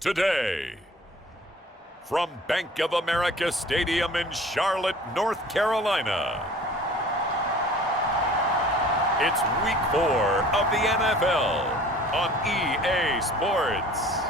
today. From Bank of America Stadium in Charlotte, North Carolina, it's Week 4 of the NFL on EA Sports.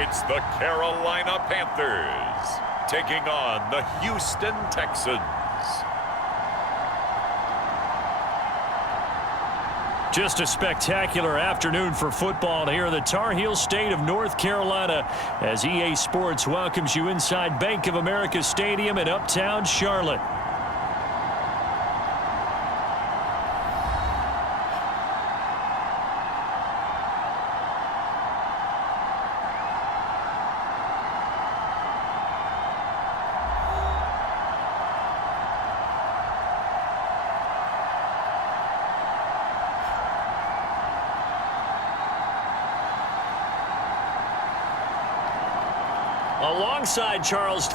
It's the Carolina Panthers taking on the Houston Texans. Just a spectacular afternoon for football here in the Tar Heel state of North Carolina as EA Sports welcomes you inside Bank of America Stadium in Uptown Charlotte. Alongside Charles.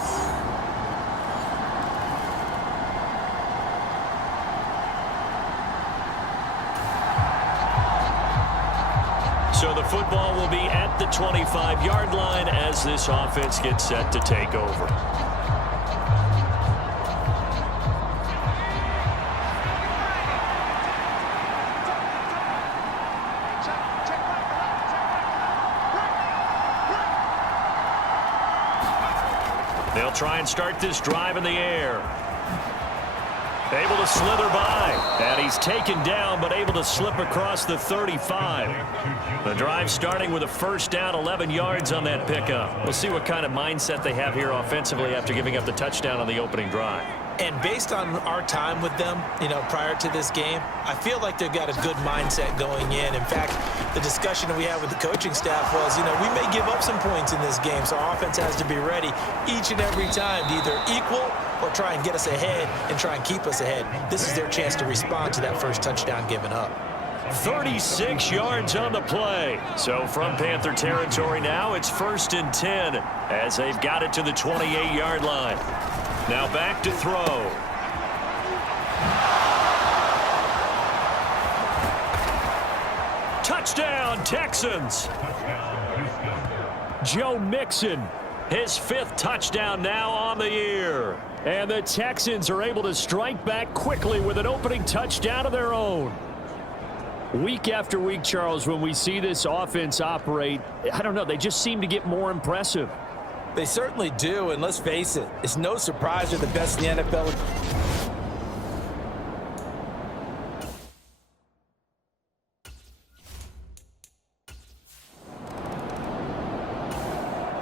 So the football will be at the 25-yard line as this offense gets set to take over. They'll try and start this drive in the air. Able to slither by. And he's taken down, but able to slip across the 35. The drive starting with a first down, 11 yards on that pickup. We'll see what kind of mindset they have here offensively after giving up the touchdown on the opening drive. And based on our time with them, prior to this game, I feel like they've got a good mindset going in. In fact, the discussion that we had with the coaching staff was, we may give up some points in this game, so our offense has to be ready each and every time to either equal or try and get us ahead and try and keep us ahead. This is their chance to respond to that first touchdown given up. 36 yards on the play. So from Panther territory now, it's 1st and 10 as they've got it to the 28-yard line. Now back to throw. Touchdown, Texans. Joe Mixon, his 5th touchdown now on the year. And the Texans are able to strike back quickly with an opening touchdown of their own. Week after week, Charles, when we see this offense operate, I don't know, they just seem to get more impressive. They certainly do, and let's face it, it's no surprise they're the best in the NFL.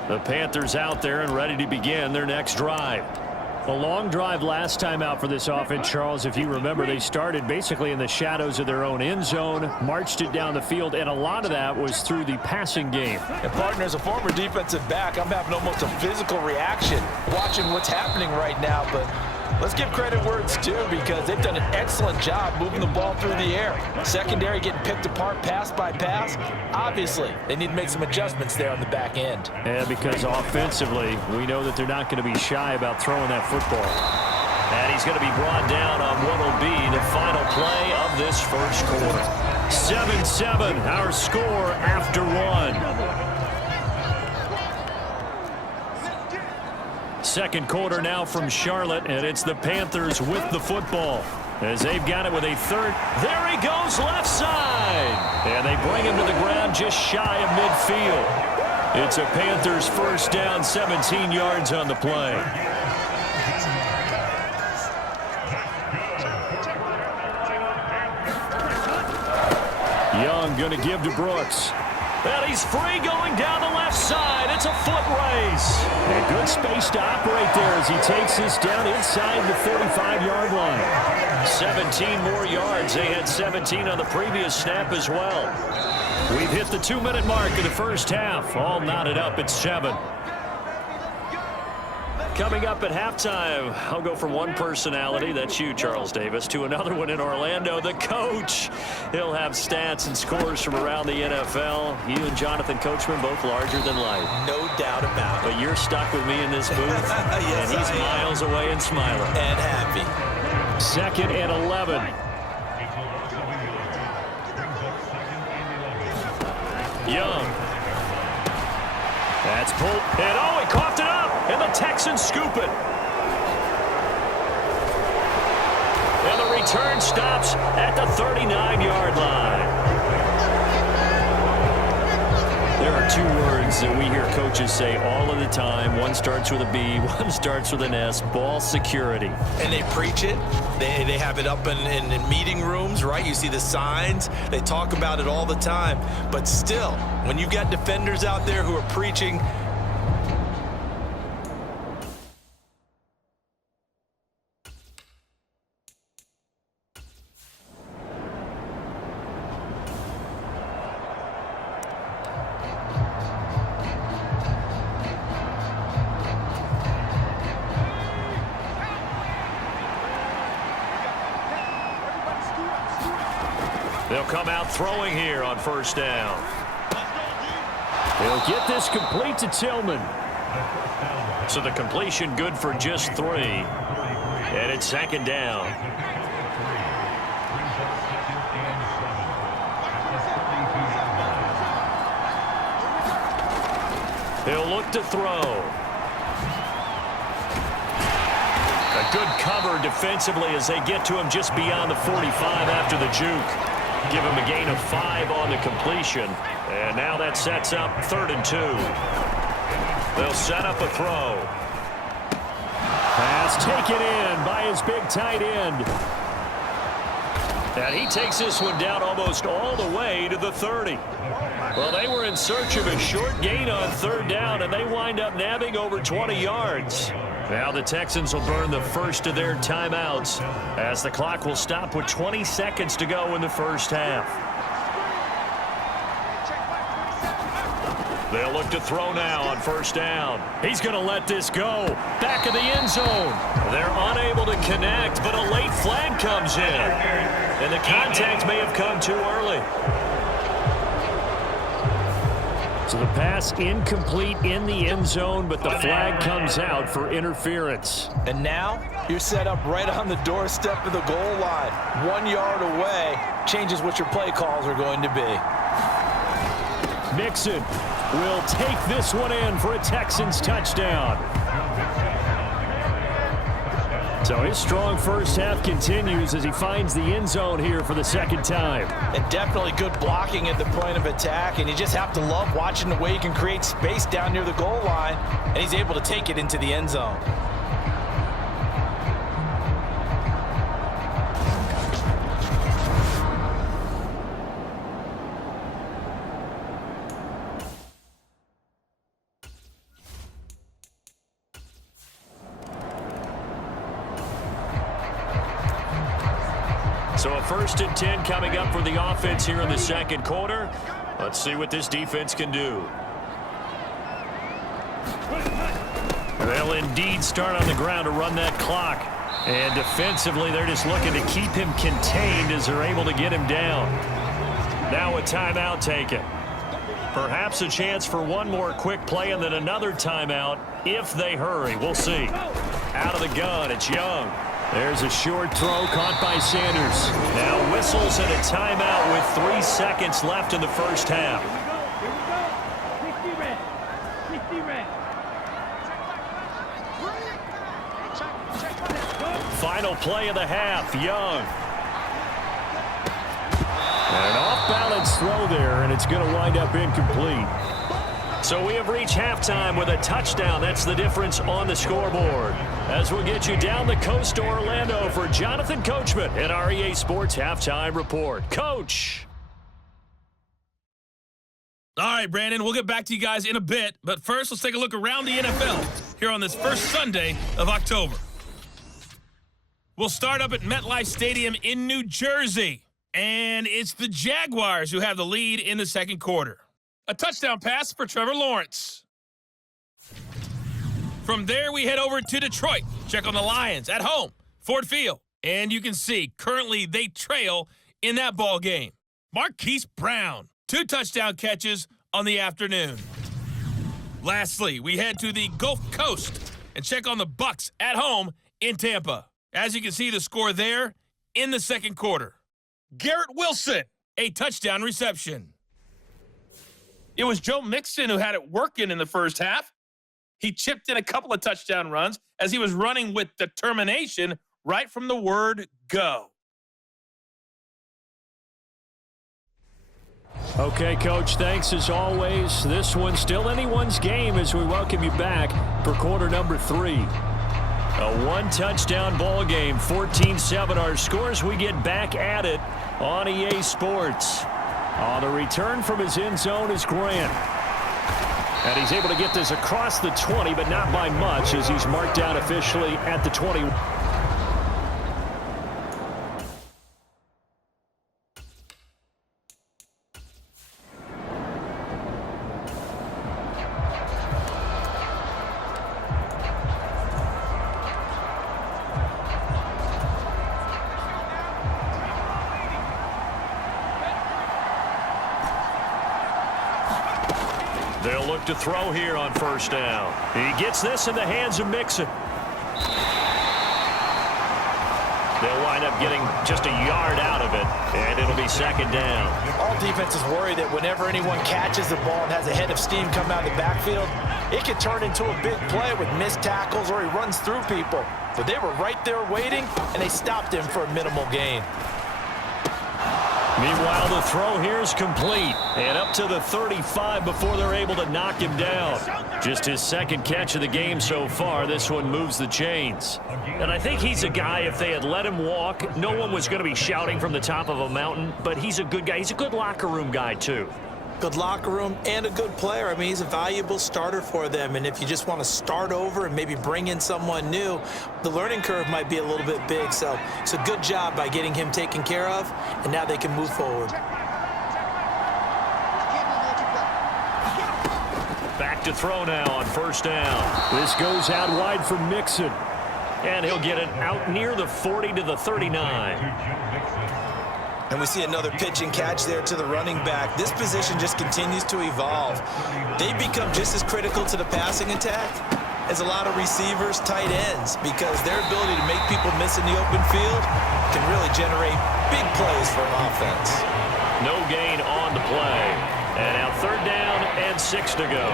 The Panthers out there and ready to begin their next drive. A long drive last time out for this offense, Charles. If you remember, they started basically in the shadows of their own end zone, marched it down the field, and a lot of that was through the passing game. And partner, as a former defensive back, I'm having almost a physical reaction watching what's happening right now, but let's give credit where it's due because they've done an excellent job moving the ball through the air. Secondary getting picked apart pass by pass. Obviously, they need to make some adjustments there on the back end. And because offensively, we know that they're not going to be shy about throwing that football. And he's going to be brought down on what will be the final play of this first quarter. 7-7, our score after one. Second quarter now from Charlotte, and it's the Panthers with the football as they've got it with a third. There he goes, left side. And they bring him to the ground just shy of midfield. It's a Panthers first down, 17 yards on the play. Young going to give to Brooks. And he's free going down the left side. It's a foot race. And good space to operate there as he takes this down inside the 35-yard line. 17 more yards. They had 17 on the previous snap as well. We've hit the 2-minute mark of the first half. All knotted up at 7. Coming up at halftime, I'll go from one personality, that's you, Charles Davis, to another one in Orlando, the coach. He'll have stats and scores from around the NFL. You and Jonathan Coachman both larger than life. No doubt about it. But you're stuck with me in this booth, yes, and he's miles away and smiling. And happy. 2nd and 11. Young. That's pulled. And oh, he coughed it up. And the Texans scoop it. And the return stops at the 39-yard line. There are two words that we hear coaches say all of the time. One starts with a B, one starts with an S, ball security. And they preach it. They have it up in meeting rooms, right? You see the signs. They talk about it all the time. But still, when you've got defenders out there who are preaching, they'll come out throwing here on 1st down. They'll get this complete to Tillman. So the completion good for just 3. And it's 2nd down. He'll look to throw. A good cover defensively as they get to him just beyond the 45 after the juke. Give him a gain of 5 on the completion. And now that sets up 3rd and 2. They'll set up a throw. Pass taken in by his big tight end. And he takes this one down almost all the way to the 30. Well, they were in search of a short gain on 3rd down, and they wind up nabbing over 20 yards. Now the Texans will burn the first of their timeouts as the clock will stop with 20 seconds to go in the first half. They'll look to throw now on 1st down. He's going to let this go. Back of the end zone. They're unable to connect, but a late flag comes in. And the contact may have come too early. So the pass incomplete in the end zone, but the flag comes out for interference. and now you're set up right on the doorstep of the goal line. 1 yard away changes what your play calls are going to be. Mixon will take this one in for a Texans touchdown. So his strong first half continues as he finds the end zone here for the 2nd time. And definitely good blocking at the point of attack, and you just have to love watching the way he can create space down near the goal line, and he's able to take it into the end zone. So a 1st and 10 coming up for the offense here in the 2nd quarter. Let's see what this defense can do. They'll indeed start on the ground to run that clock. And defensively, they're just looking to keep him contained as they're able to get him down. Now a timeout taken. Perhaps a chance for one more quick play and then another timeout if they hurry. We'll see. Out of the gun, it's Young. There's a short throw caught by Sanders. Now whistles and a timeout with 3 seconds left in the first half. Final play of the half, Young. And an off-balance throw there, and it's going to wind up incomplete. So we have reached halftime with a touchdown. That's the difference on the scoreboard. As we'll get you down the coast to Orlando for Jonathan Coachman at our EA Sports Halftime Report. Coach. All right, Brandon, we'll get back to you guys in a bit. But first, let's take a look around the NFL here on this first Sunday of October. We'll start up at MetLife Stadium in New Jersey. And it's the Jaguars who have the lead in the 2nd quarter. A touchdown pass for Trevor Lawrence. From there, we head over to Detroit. Check on the Lions at home, Ford Field. And you can see, currently, they trail in that ball game. Marquise Brown, 2 touchdown catches on the afternoon. Lastly, we head to the Gulf Coast and check on the Bucs at home in Tampa. As you can see, the score there in the second quarter. Garrett Wilson, a touchdown reception. It was Joe Mixon who had it working in the first half. He chipped in a couple of touchdown runs as he was running with determination right from the word go. Okay, Coach, thanks as always. This one's still anyone's game as we welcome you back for quarter number 3. A 1-touchdown ball game, 14-7 our scores. We get back at it on EA Sports. On the return from his end zone is Grant. And he's able to get this across the 20, but not by much as he's marked down officially at the 20. They'll look to throw here on first down. He gets this in the hands of Mixon. They'll wind up getting just a yard out of it, and it'll be second down. All defenses worry that whenever anyone catches the ball and has a head of steam come out of the backfield, it can turn into a big play with missed tackles or he runs through people. But they were right there waiting, and they stopped him for a minimal gain. Meanwhile, the throw here is complete and up to the 35 before they're able to knock him down. Just his second catch of the game so far. This one moves the chains. And I think he's a guy, if they had let him walk, no one was going to be shouting from the top of a mountain, but he's a good guy. He's a good locker room guy, too. Good locker room and a good player. I mean, he's a valuable starter for them. And if you just want to start over and maybe bring in someone new, the learning curve might be a little bit big. So it's a good job by getting him taken care of, and now they can move forward. Back to throw now on first down. This goes out wide for Mixon. And he'll get it out near the 40 to the 39. And we see another pitch and catch there to the running back. This position just continues to evolve. They become just as critical to the passing attack as a lot of receivers, tight ends, because their ability to make people miss in the open field can really generate big plays for an offense. No gain on the play. And now third down and 6 to go.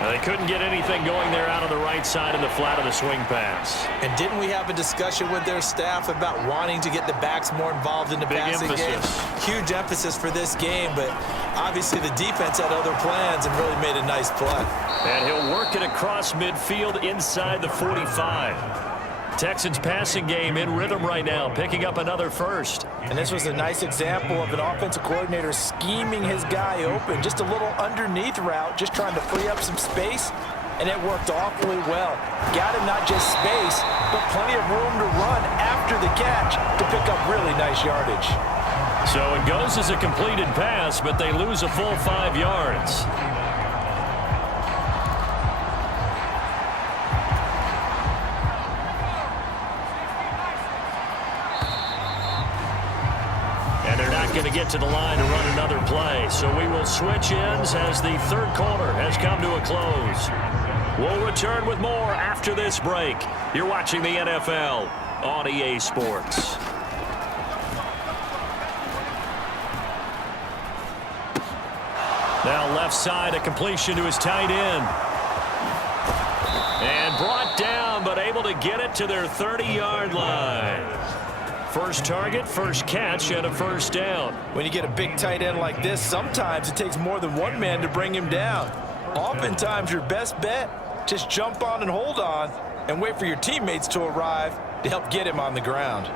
Now they couldn't get anything going there out on the right side in the flat of the swing pass. And didn't we have a discussion with their staff about wanting to get the backs more involved in the passing game? Huge emphasis for this game, but obviously the defense had other plans and really made a nice play. And he'll work it across midfield inside the 45. Texans passing game in rhythm right now, picking up another first. And this was a nice example of an offensive coordinator scheming his guy open. Just a little underneath route, just trying to free up some space, and it worked awfully well. Got him not just space, but plenty of room to run after the catch to pick up really nice yardage. So it goes as a completed pass, but they lose a full 5 yards. Going to get to the line to run another play. So we will switch ends as the third quarter has come to a close. We'll return with more after this break. You're watching the NFL on EA Sports. Now left side, a completion to his tight end. And brought down, but able to get it to their 30-yard line. First target, first catch, and a first down. When you get a big tight end like this, sometimes it takes more than one man to bring him down. Oftentimes, your best bet, just jump on and hold on and wait for your teammates to arrive to help get him on the ground.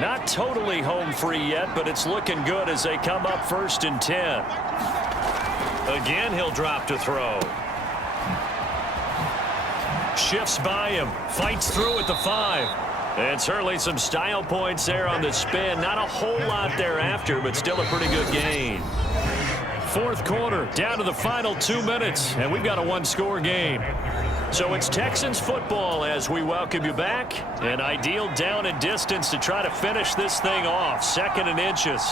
Not totally home free yet, but it's looking good as they come up 1st and 10. Again, he'll drop to throw. Shifts by him, fights through at the 5. And certainly some style points there on the spin. Not a whole lot thereafter, but still a pretty good gain. Fourth quarter, down to the final 2 minutes, and we've got a one-score game. So it's Texans football as we welcome you back. An ideal down and distance to try to finish this thing off. 2nd and inches.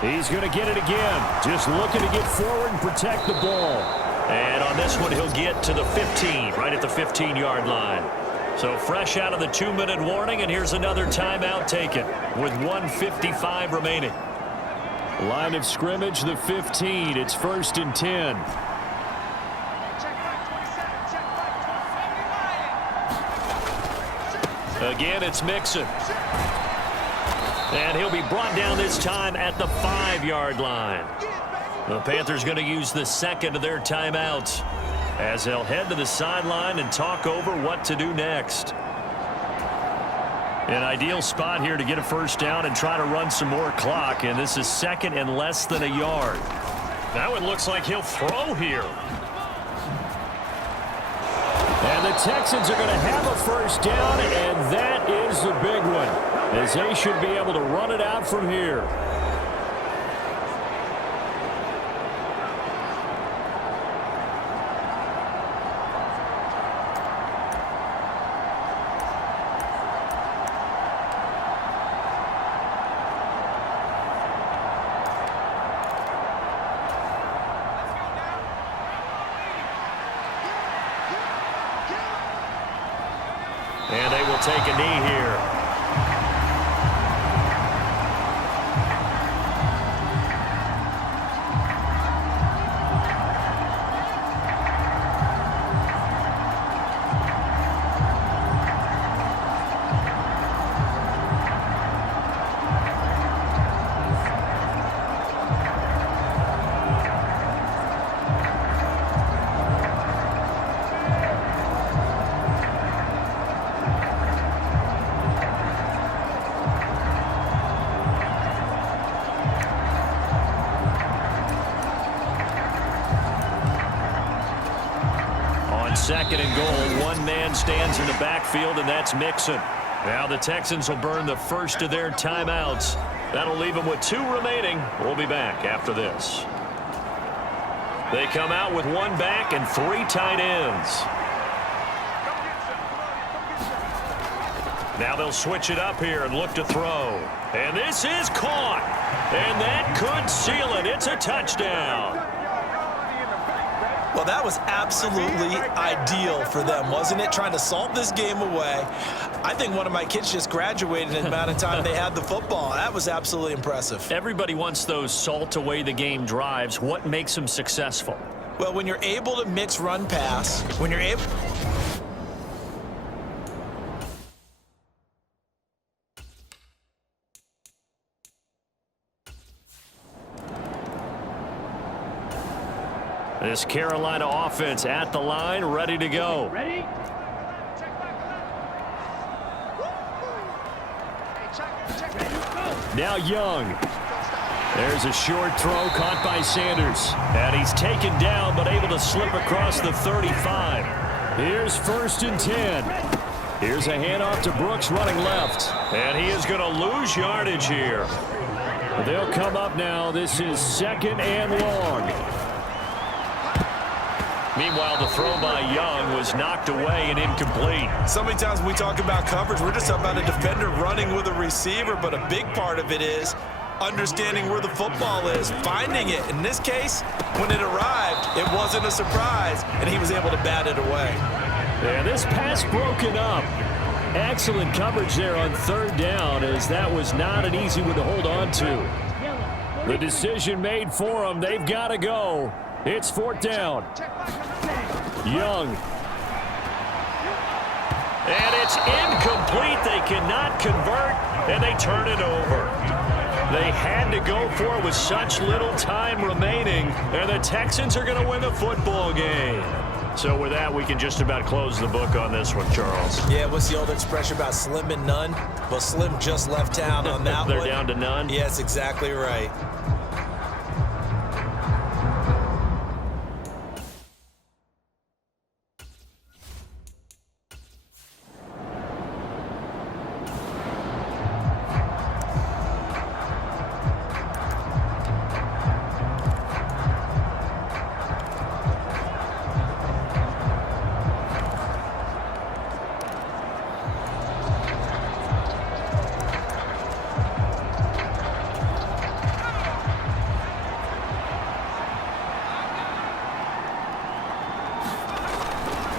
He's going to get it again. Just looking to get forward and protect the ball. And on this one, he'll get to the 15, right at the 15-yard line. So fresh out of the 2-minute warning, and here's another timeout taken with 1:55 remaining. Line of scrimmage, the 15. It's 1st and 10. Again, it's Mixon. And he'll be brought down this time at the 5-yard line. The Panthers going to use the second of their timeouts as they'll head to the sideline and talk over what to do next. An ideal spot here to get a first down and try to run some more clock, and this is 2nd and less than a yard. Now it looks like he'll throw here. And the Texans are going to have a first down, and that is the big one, as they should be able to run it out from here. And they will take a knee here. Second and goal. One man stands in the backfield, and that's Mixon. Now the Texans will burn the first of their timeouts. That'll leave them with 2 remaining. We'll be back after this. They come out with 1 back and 3 tight ends. Now they'll switch it up here and look to throw. And this is caught. And that could seal it. It's a touchdown. Well, that was absolutely ideal for them, wasn't it? Trying to salt this game away. I think one of my kids just graduated in the amount of time they had the football. That was absolutely impressive. Everybody wants those salt away the game drives. What makes them successful? Well, when you're able to mix run pass, when you're able... This Carolina offense at the line, ready to go. Ready? Now Young. There's a short throw caught by Sanders. And he's taken down but able to slip across the 35. Here's 1st and 10. Here's a handoff to Brooks running left. And he is going to lose yardage here. They'll come up now. This is 2nd and long. Meanwhile, the throw by Young was knocked away and incomplete. So many times when we talk about coverage, we're just talking about a defender running with a receiver, but a big part of it is understanding where the football is, finding it. In this case, when it arrived, it wasn't a surprise, and he was able to bat it away. Yeah, this pass broken up. Excellent coverage there on 3rd down, as that was not an easy one to hold on to. The decision made for them. They've got to go. It's 4th down. Young. And it's incomplete. They cannot convert, and they turn it over. They had to go for it with such little time remaining, and the Texans are going to win the football game. So with that, we can just about close the book on this one, Charles. Yeah, what's the old expression about slim and none? Well, Slim just left town on that They're one. down to none? Yeah, that's exactly right.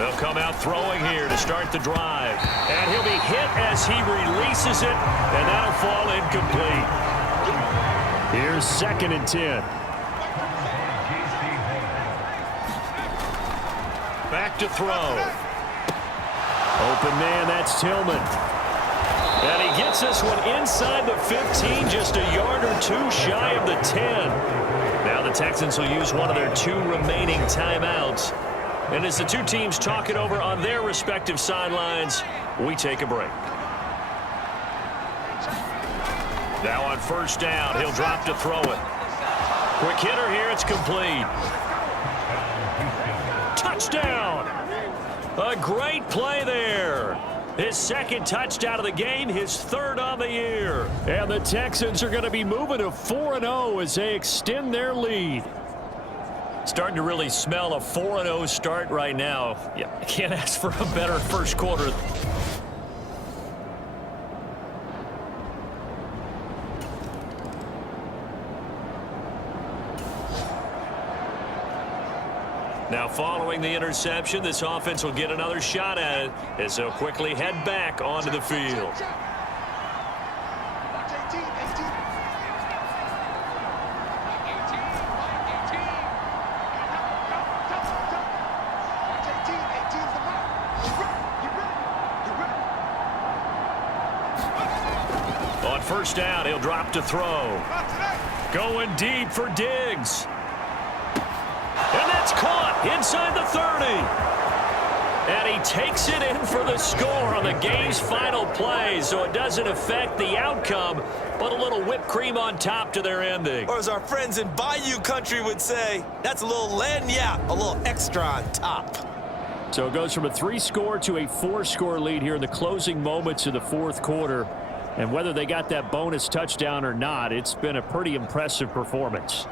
They'll come out throwing here to start the drive. And he'll be hit as he releases it, and that'll fall incomplete. Here's 2nd and 10. Back to throw. Open man, that's Tillman. And he gets this one inside the 15, just a yard or two shy of the 10. Now the Texans will use one of their 2 remaining timeouts. And as the 2 teams talk it over on their respective sidelines, we take a break. Now on 1st down, he'll drop to throw it. Quick hitter here, it's complete. Touchdown! A great play there. His 2nd touchdown of the game, his 3rd on the year. And the Texans are going to be moving to 4-0 as they extend their lead. Starting to really smell a 4-0 start right now. Yeah, I can't ask for a better first quarter. Now following the interception, this offense will get another shot at it as they'll quickly head back onto the field. On 1st down, he'll drop to throw. Going deep for Diggs. And that's caught inside the 30. And he takes it in for the score on the game's final play, so it doesn't affect the outcome, but a little whipped cream on top to their ending. Or as our friends in Bayou Country would say, that's a little lagniappe, a little extra on top. So it goes from a 3-score to a 4-score lead here in the closing moments of the 4th quarter. And whether they got that bonus touchdown or not, it's been a pretty impressive performance.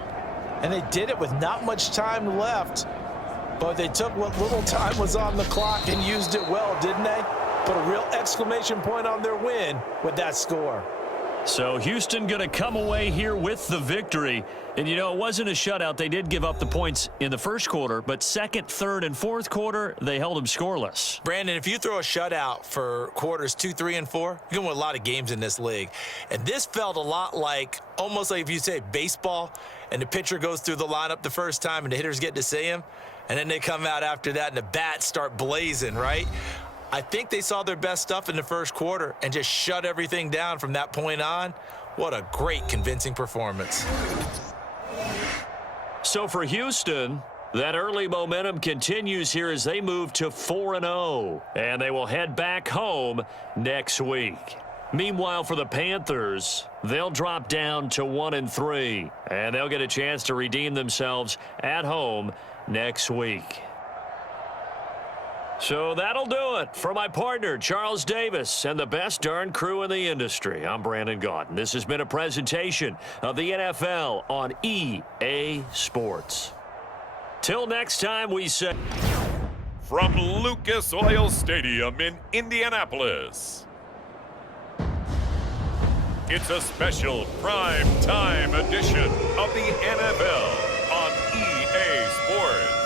And they did it with not much time left. But they took what little time was on the clock and used it well, didn't they? Put a real exclamation point on their win with that score. So Houston going to come away here with the victory. And, you know, it wasn't a shutout. They did give up the points in the 1st quarter, but 2nd, 3rd, and 4th quarter, they held them scoreless. Brandon, if you throw a shutout for quarters 2, 3, and 4, you're going to win a lot of games in this league. And this felt a lot like, almost like if you say baseball, and the pitcher goes through the lineup the first time and the hitters get to see him, and then they come out after that and the bats start blazing, right? I think they saw their best stuff in the 1st quarter and just shut everything down from that point on. What a great, convincing performance. So for Houston, that early momentum continues here as they move to 4-0, and they will head back home next week. Meanwhile, for the Panthers, they'll drop down to 1-3, and they'll get a chance to redeem themselves at home next week. So that'll do it for my partner, Charles Davis, and the best darn crew in the industry. I'm Brandon Gaudin. This has been a presentation of the NFL on EA Sports. Till next time, we say... From Lucas Oil Stadium in Indianapolis, it's a special prime time edition of the NFL on EA Sports.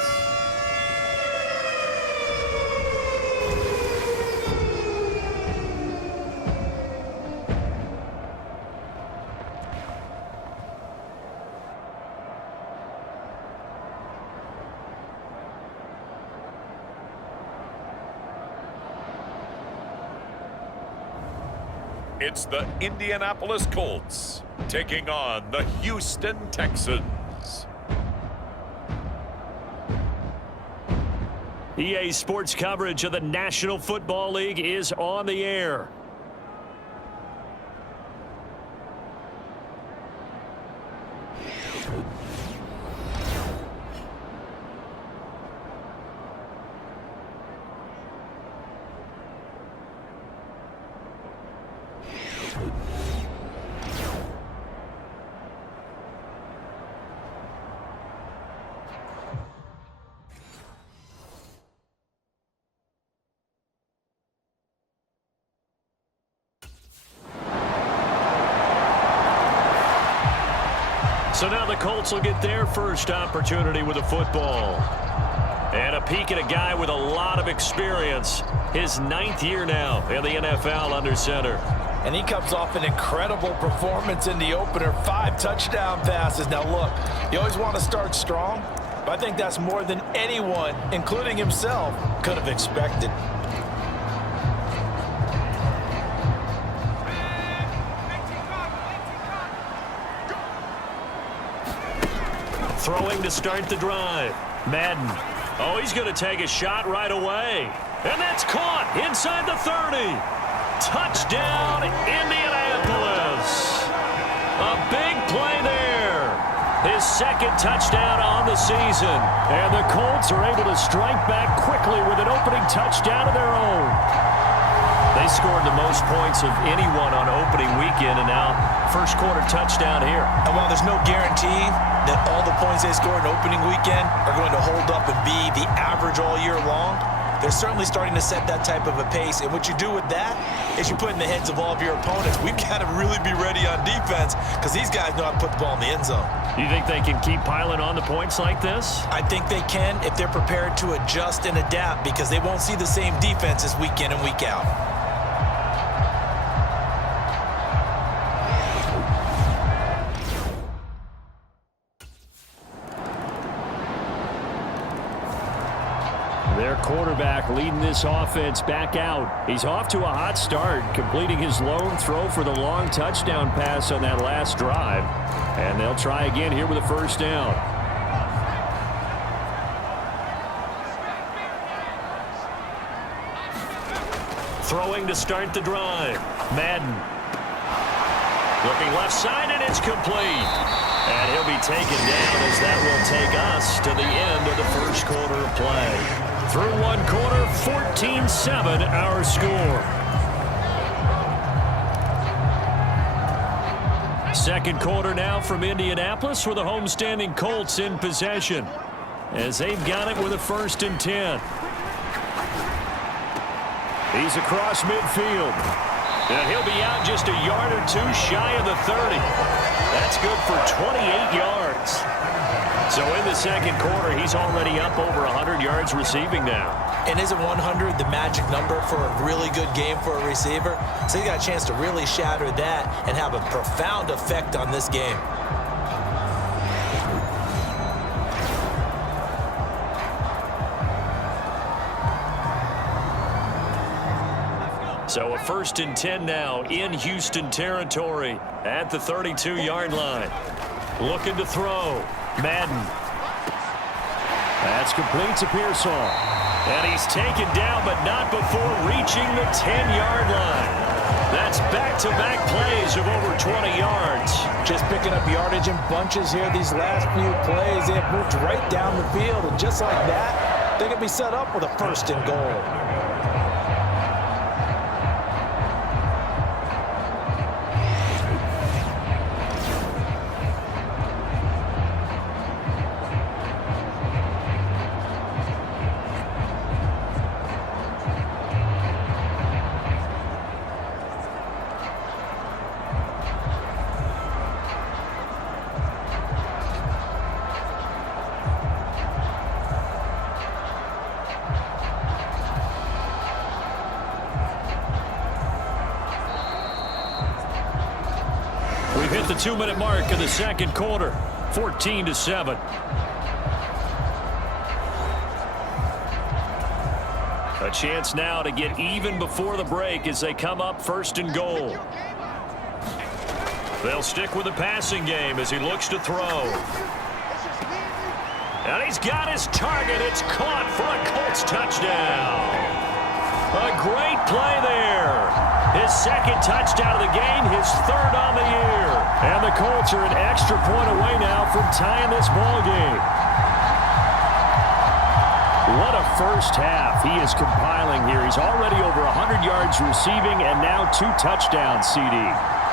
It's the Indianapolis Colts taking on the Houston Texans. EA Sports coverage of the National Football League is on the air. So now the Colts will get their first opportunity with the football. And a peek at a guy with a lot of experience. His 9th year now in the NFL under center. And he comes off an incredible performance in the opener. 5 touchdown passes. Now look, you always want to start strong, but I think that's more than anyone, including himself, could have expected. Throwing to start the drive. Madden. Oh, he's going to take a shot right away. And that's caught inside the 30. Touchdown, Indianapolis. A big play there. His 2nd touchdown on the season. And the Colts are able to strike back quickly with an opening touchdown of their own. They scored the most points of anyone on opening weekend, and now first quarter touchdown here. And while there's no guarantee that all the points they scored in opening weekend are going to hold up and be the average all year long, they're certainly starting to set that type of a pace. And what you do with that is you put in the heads of all of your opponents, we've got to really be ready on defense because these guys know how to put the ball in the end zone. You think they can keep piling on the points like this? I think they can if they're prepared to adjust and adapt, because they won't see the same defenses week in and week out. Their quarterback leading this offense back out. He's off to a hot start, completing his lone throw for the long touchdown pass on that last drive. And they'll try again here with a first down. Throwing to start the drive. Madden. Looking left side, and it's complete. And he'll be taken down as that will take us to the end of the first quarter of play. Through one quarter, 14-7 our score. Second quarter now from Indianapolis with the homestanding Colts in possession as they've got it with a 1st and 10. He's across midfield. And he'll be out just a yard or 2 shy of the 30. That's good for 28 yards. So in the second quarter, he's already up over 100 yards receiving now. And isn't 100 the magic number for a really good game for a receiver? So he got a chance to really shatter that and have a profound effect on this game. So a 1st and 10 now in Houston territory at the 32-yard line. Looking to throw. Madden. That's complete to Pearsall. And he's taken down, but not before reaching the 10-yard line. That's back-to-back plays of over 20 yards. Just picking up yardage in bunches here these last few plays. They have moved right down the field, and just like that, they're going to be set up with a 1st and goal. We've hit the 2-minute mark of the second quarter, 14-7. A chance now to get even before the break as they come up 1st and goal. They'll stick with the passing game as he looks to throw. And he's got his target. It's caught for a Colts touchdown. A great play there. His 2nd touchdown of the game, his 3rd on the year. And the Colts are an extra point away now from tying this ball game. What a first half he is compiling here. He's already over 100 yards receiving and now 2 touchdowns, CD.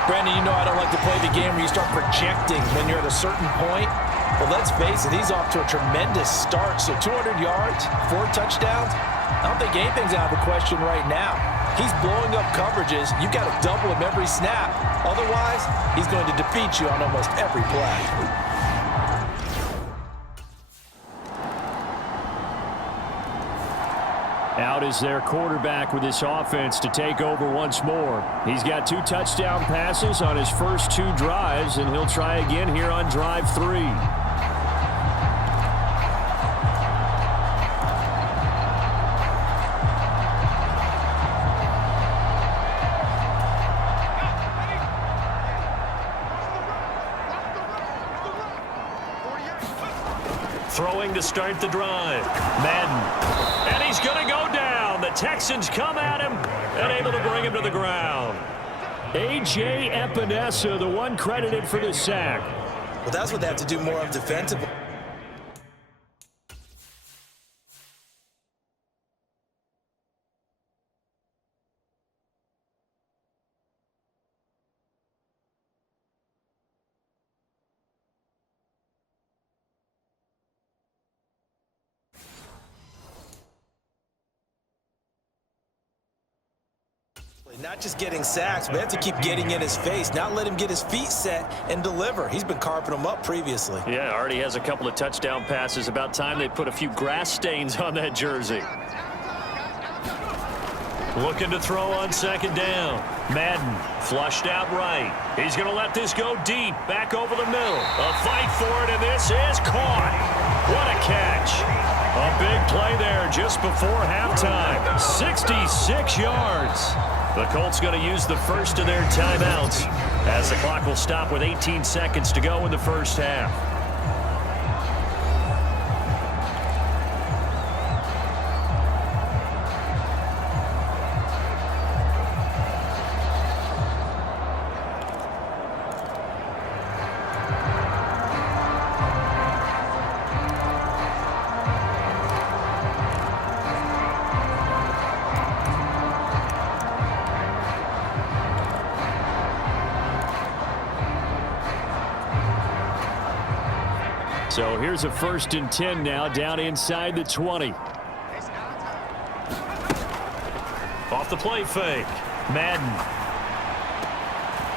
Brandon, you know I don't like to play the game where you start projecting when you're at a certain point. But let's face it, he's off to a tremendous start. So 200 yards, 4 touchdowns. I don't think anything's out of the question right now. He's blowing up coverages. You've got to double him every snap. Otherwise, he's going to defeat you on almost every play. Out is their quarterback with this offense to take over once more. He's got 2 touchdown passes on his first 2 drives, and he'll try again here on drive 3. Throwing to start the drive. Madden. And he's going to go down. The Texans come at him and able to bring him to the ground. A.J. Epinesa, the one credited for the sack. Well, that's what they have to do more of defensively. Not just getting sacks, but they have to keep getting in his face, not let him get his feet set and deliver. He's been carping him up previously. Yeah, already has a couple of touchdown passes. About time they put a few grass stains on that jersey. Looking to throw on second down. Madden flushed out right. He's going to let this go deep, back over the middle. A fight for it, and this is caught. What a catch. A big play there just before halftime. 66 yards. The Colts going to use the first of their timeouts as the clock will stop with 18 seconds to go in the first half. So here's a 1st and 10 now, down inside the 20. Off the play fake. Madden.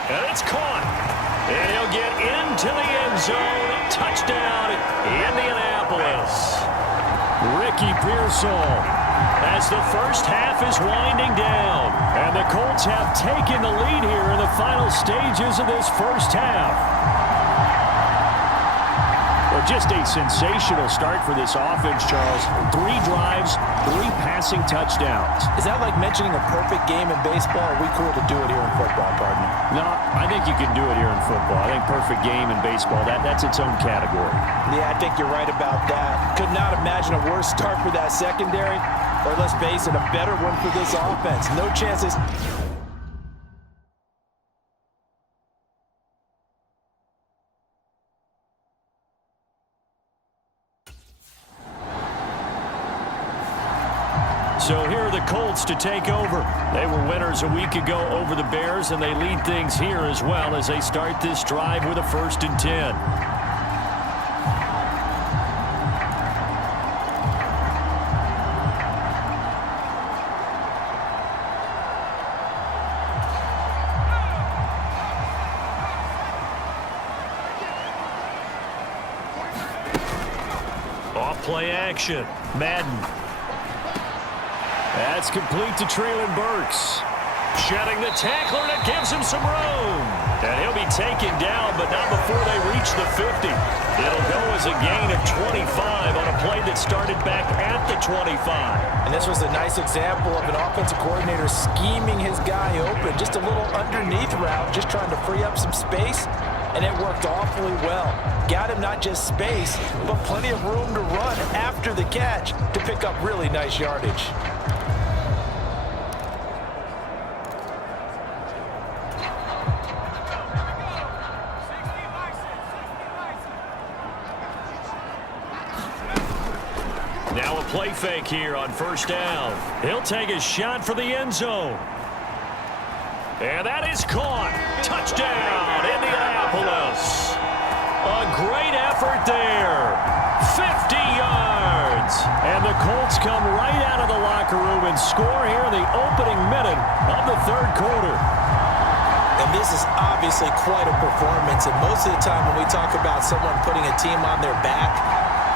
And it's caught. And he'll get into the end zone. Touchdown, Indianapolis. Ricky Pearsall as the first half is winding down. And the Colts have taken the lead here in the final stages of this first half. Just a sensational start for this offense, Charles. 3 drives, 3 passing touchdowns. Is that like mentioning a perfect game in baseball? Or are we cool to do it here in football, partner? No, I think you can do it here in football. I think perfect game in baseball, that's its own category. Yeah, I think you're right about that. Could not imagine a worse start for that secondary, or let's face it, a better one for this offense. No chances. So here are the Colts to take over. They were winners a week ago over the Bears, and they lead things here as well as they start this drive with a 1st and 10. Off play action. Madden. That's complete to Treylon Burks. Shedding the tackler, and it gives him some room. And he'll be taken down, but not before they reach the 50. It'll go as a gain of 25 on a play that started back at the 25. And this was a nice example of an offensive coordinator scheming his guy open. Just a little underneath route, just trying to free up some space. And it worked awfully well. Got him not just space, but plenty of room to run after the catch to pick up really nice yardage. Now a play fake here on 1st down. He'll take a shot for the end zone. And that is caught. Touchdown, Indianapolis. A great effort there. 50 yards. And the Colts come right out of the locker room and score here in the opening minute of the 3rd quarter. And this is obviously quite a performance. And most of the time when we talk about someone putting a team on their back,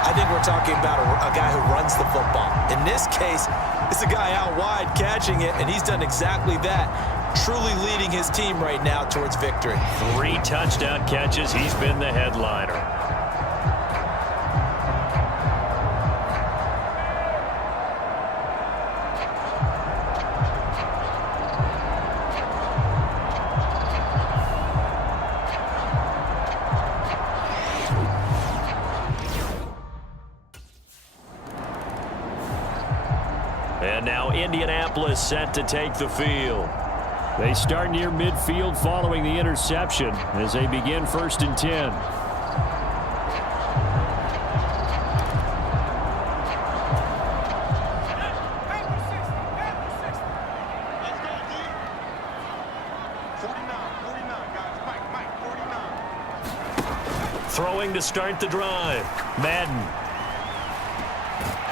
I think we're talking about a guy who runs the football. In this case, it's a guy out wide catching it, and he's done exactly that, truly leading his team right now towards victory. 3 touchdown catches. He's been the headliner. And now Indianapolis set to take the field. They start near midfield following the interception as they begin 1st and 10. Throwing to start the drive. Madden.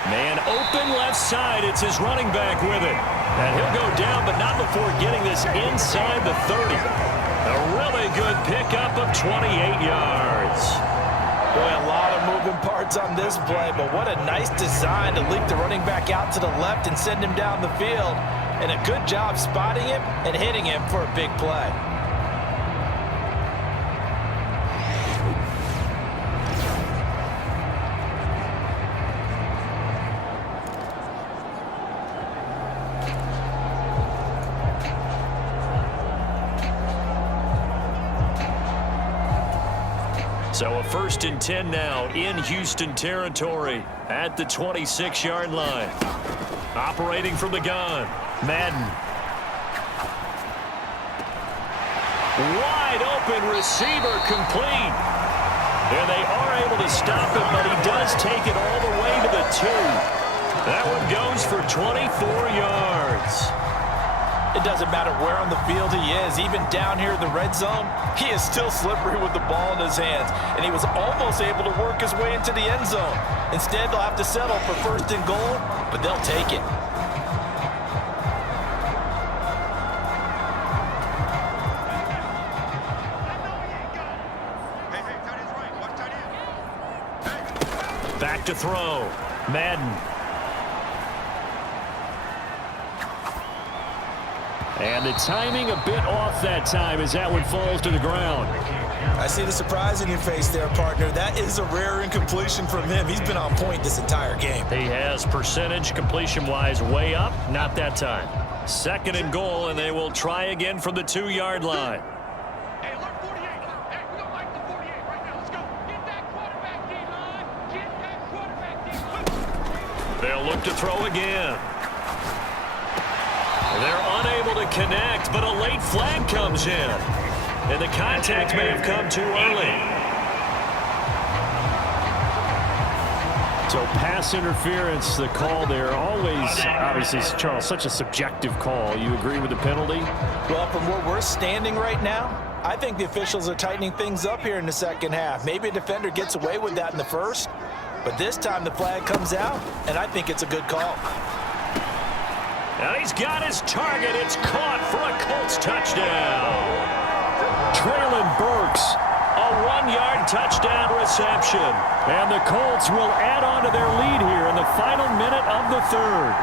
Man open left side. It's his running back with it. And he'll go down, but not before getting this inside the 30. A really good pickup of 28 yards. Boy, a lot of moving parts on this play, but what a nice design to leap the running back out to the left and send him down the field. And a good job spotting him and hitting him for a big play. So a 1st and 10 now in Houston territory at the 26-yard line. Operating from the gun, Madden. Wide open receiver complete. And they are able to stop him, but he does take it all the way to the 2. That one goes for 24 yards. It doesn't matter where on the field he is, even down here in the red zone, he is still slippery with the ball in his hands, and he was almost able to work his way into the end zone. Instead, they'll have to settle for 1st and goal, but they'll take it. Back to throw, Madden. And the timing a bit off that time as that one falls to the ground. I see the surprise in your face there, partner. That is a rare incompletion from him. He's been on point this entire game. He has percentage completion-wise way up. Not that time. 2nd and goal, and they will try again from the 2-yard line. Hey, alert 48. Hey, we don't like the 48 right now. Let's go. Get that quarterback D-line. Get that quarterback D-line. They'll look to throw again. They're unable to connect, but a late flag comes in. And the contact may have come too early. So pass interference, the call there. Always, obviously, Charles, such a subjective call. You agree with the penalty? Well, from where we're standing right now, I think the officials are tightening things up here in the 2nd half. Maybe a defender gets away with that in the 1st, but this time the flag comes out, and I think it's a good call. And he's got his target. It's caught for a Colts touchdown. Traylon Burks, a 1-yard touchdown reception. And the Colts will add on to their lead here in the final minute of the 3rd.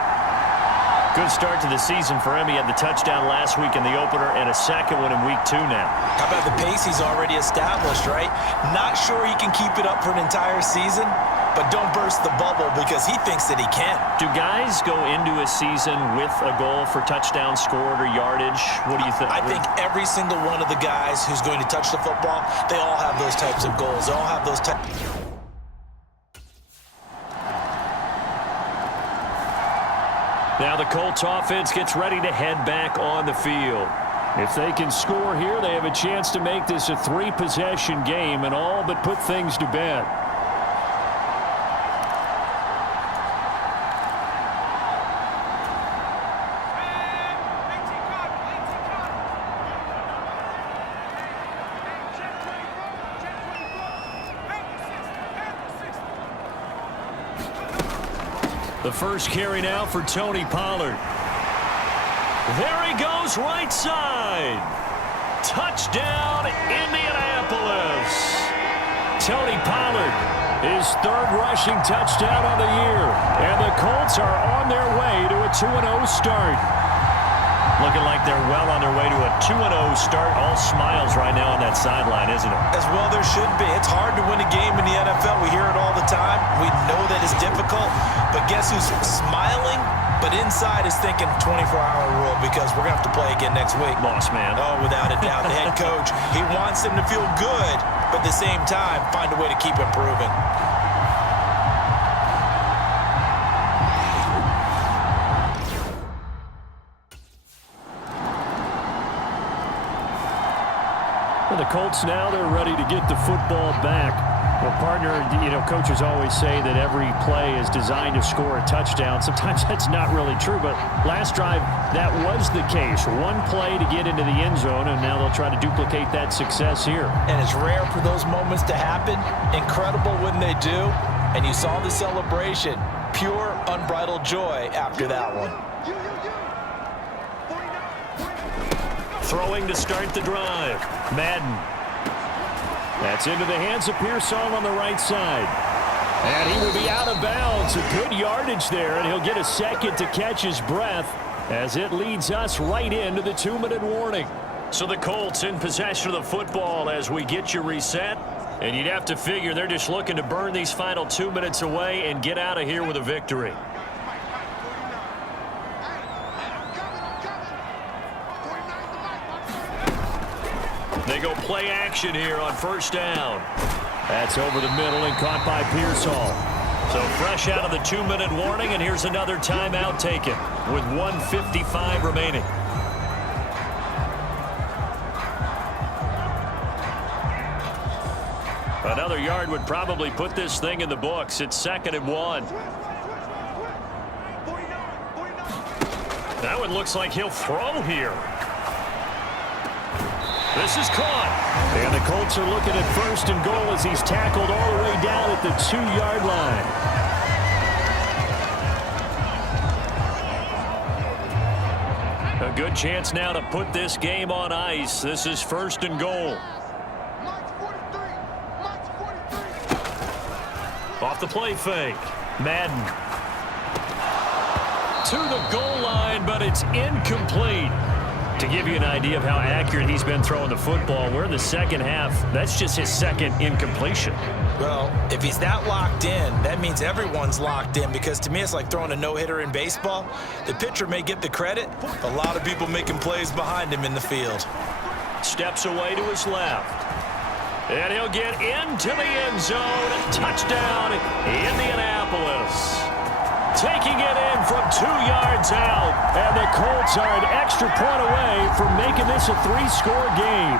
Good start to the season for him. He had the touchdown last week in the opener and a 2nd one in week 2 now. How about the pace he's already established, right? Not sure he can keep it up for an entire season, but don't burst the bubble because he thinks that he can. Do guys go into a season with a goal for touchdown scored or yardage? What do you think? I think every single one of the guys who's going to touch the football, they all have those types of goals. They all have those types. Now the Colts offense gets ready to head back on the field. If they can score here, they have a chance to make this a 3-possession game and all but put things to bed. The first carry now for Tony Pollard. There he goes, right side. Touchdown, Indianapolis. Tony Pollard His third rushing touchdown on the year. And the Colts are on their way to a 2-0 start. Looking like they're well on their way to a 2-0 start. All smiles right now on that sideline, isn't it? As well there should be. It's hard to win a game in the NFL. We hear it all the time. We know that it's difficult. But guess who's smiling? But inside is thinking 24-hour rule because we're going to have to play again next week. Boss man. Oh, without a doubt. The head coach, he wants them to feel good, but at the same time, find a way to keep improving. The Colts now, they're ready to get the football back. Well, partner, coaches always say that every play is designed to score a touchdown. Sometimes that's not really true, but last drive, that was the case. One play to get into the end zone, and now they'll try to duplicate that success here. And it's rare for those moments to happen. Incredible when they do. And you saw the celebration. Pure, unbridled joy after that one. Throwing to start the drive. Madden. That's into the hands of Pearsall on the right side. And he will be out of bounds. A good yardage there, and he'll get a second to catch his breath as it leads us right into the 2-minute warning. So the Colts in possession of the football as we get you reset. And you'd have to figure they're just looking to burn these final 2 minutes away and get out of here with a victory. They go play action here on first down. That's over the middle and caught by Pearsall. So fresh out of the 2-minute warning, and here's another timeout taken with 1:55 remaining. Another yard would probably put this thing in the books. It's 2nd and 1. That one looks like he'll throw here. This is caught. And the Colts are looking at 1st and goal as he's tackled all the way down at the 2-yard line. A good chance now to put this game on ice. This is 1st and goal. Off the play fake. Madden. To the goal line, but it's incomplete. To give you an idea of how accurate he's been throwing the football, we're in the second half. That's just his second incompletion. Well, if he's that locked in, that means everyone's locked in because to me it's like throwing a no-hitter in baseball. The pitcher may get the credit. A lot of people making plays behind him in the field. Steps away to his left. And he'll get into the end zone. Touchdown, Indianapolis. Taking it in from 2 yards out. And the Colts are an extra point away from making this a 3-score game.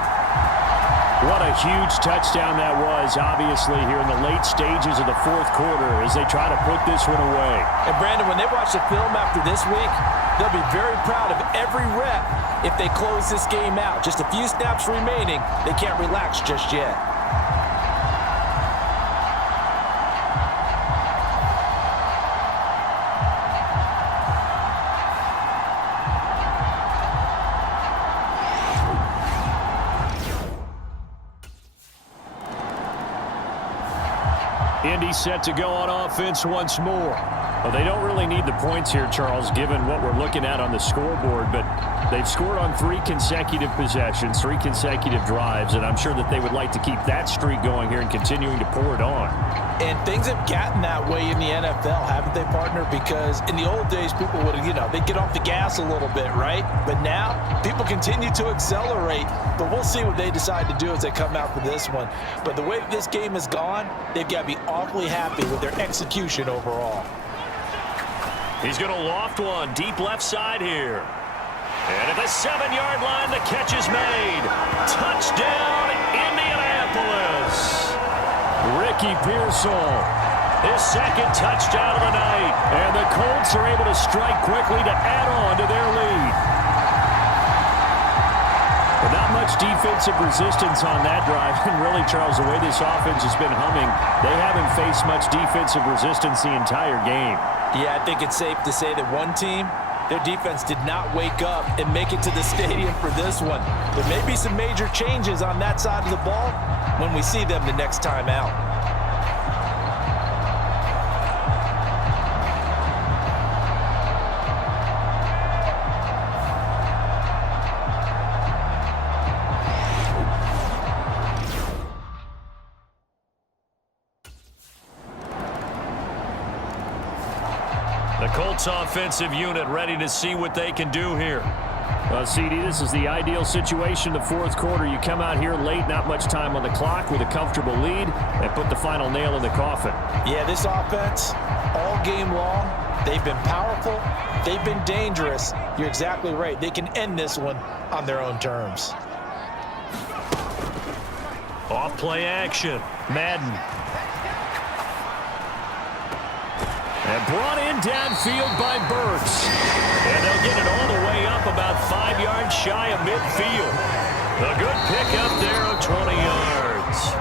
What a huge touchdown that was, obviously, here in the late stages of the 4th quarter as they try to put this one away. And, Brandon, when they watch the film after this week, they'll be very proud of every rep if they close this game out. Just a few snaps remaining. They can't relax just yet. Indy set to go on offense once more. Well, they don't really need the points here, Charles, given what we're looking at on the scoreboard, but they've scored on 3 consecutive possessions, 3 consecutive drives, and I'm sure that they would like to keep that streak going here and continuing to pour it on. And things have gotten that way in the NFL, haven't they, partner? Because in the old days, people would, they'd get off the gas a little bit, right? But now, people continue to accelerate, but we'll see what they decide to do as they come out for this one. But the way that this game has gone, they've got to be awfully happy with their execution overall. He's going to loft one deep left side here. And at the 7-yard line, the catch is made. Touchdown, Indianapolis. Ricky Pearsall, his 2nd touchdown of the night. And the Colts are able to strike quickly to add on to their lead. But not much defensive resistance on that drive. And really, Charles, the way this offense has been humming, they haven't faced much defensive resistance the entire game. Yeah, I think it's safe to say that one team, their defense did not wake up and make it to the stadium for this one. There may be some major changes on that side of the ball when we see them the next time out. The Colts offensive unit ready to see what they can do here. CD, this is the ideal situation. The fourth quarter, you come out here late, not much time on the clock with a comfortable lead, and put the final nail in the coffin. Yeah, this offense, all game long, they've been powerful, they've been dangerous. You're exactly right. They can end this one on their own terms. Off play action. Madden. And brought in downfield by Burks. And they'll get it all the way up about 5 yards shy of midfield. A good pickup there of 20 yards.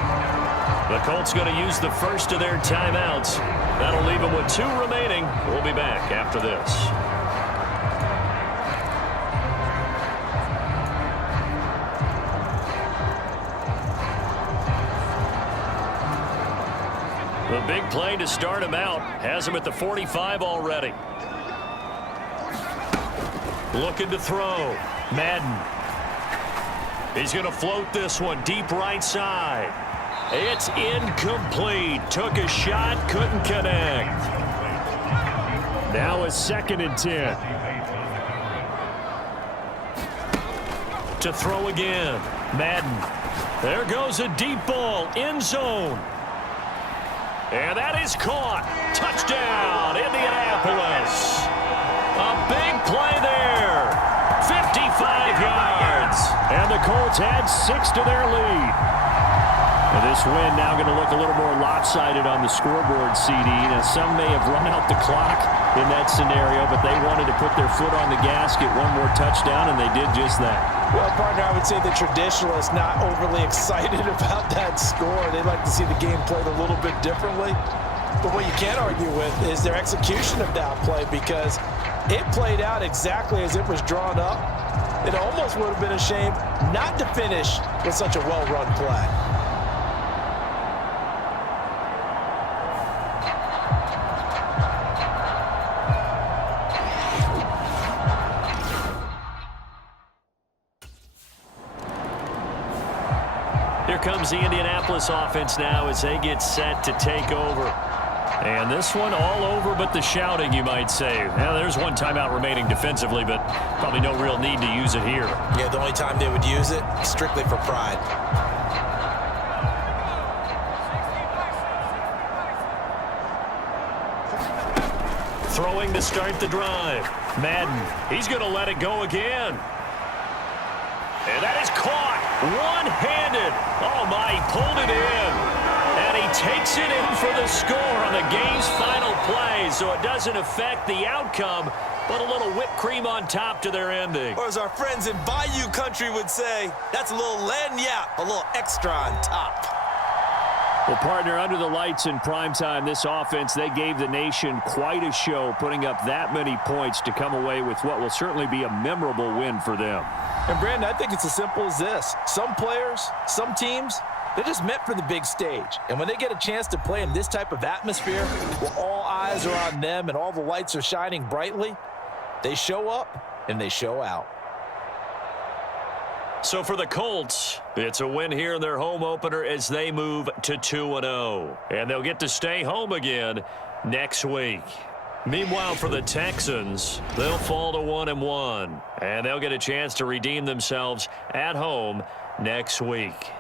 The Colts going to use the first of their timeouts. That'll leave them with 2 remaining. We'll be back after this. The big play to start him out has him at the 45 already. Looking to throw. Madden. He's going to float this one deep right side. It's incomplete. Took a shot, couldn't connect. Now a 2nd and 10. To throw again. Madden. There goes a deep ball. End zone. And that is caught. Touchdown, Indianapolis. A big play there. 55 yards. And the Colts add 6 to their lead. And this win now going to look a little more lopsided on the scoreboard, CD. Now, some may have run out the clock in that scenario, but they wanted to put their foot on the gas, get one more touchdown, and they did just that. Well, partner, I would say the traditionalists not overly excited about that score. They'd like to see the game played a little bit differently. But what you can't argue with is their execution of that play, because it played out exactly as it was drawn up. It almost would have been a shame not to finish with such a well-run play. Here comes the Indianapolis offense now as they get set to take over. And this one all over but the shouting, you might say. Now, there's one timeout remaining defensively, but probably no real need to use it here. Yeah, the only time they would use it, strictly for pride. Throwing to start the drive. Madden, he's going to let it go again. And that is caught. One-handed. Oh, my, he pulled it in. And he takes it in for the score on the game's final play. So it doesn't affect the outcome, but a little whipped cream on top to their ending. Or as our friends in Bayou Country would say, that's a little lagniappe, a little extra on top. Well, partner, under the lights in primetime, this offense, they gave the nation quite a show, putting up that many points to come away with what will certainly be a memorable win for them. And, Brandon, I think it's as simple as this. Some players, some teams, they're just meant for the big stage. And when they get a chance to play in this type of atmosphere, where all eyes are on them and all the lights are shining brightly, they show up and they show out. So for the Colts, it's a win here in their home opener as they move to 2-0. And they'll get to stay home again next week. Meanwhile, for the Texans, they'll fall to 1-1. And they'll get a chance to redeem themselves at home next week.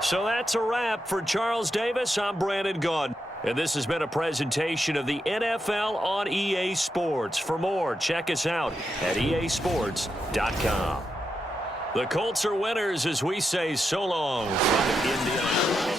So that's a wrap for Charles Davis. I'm Brandon Gaudin. And this has been a presentation of the NFL on EA Sports. For more, check us out at easports.com. The Colts are winners as we say so long from Indiana.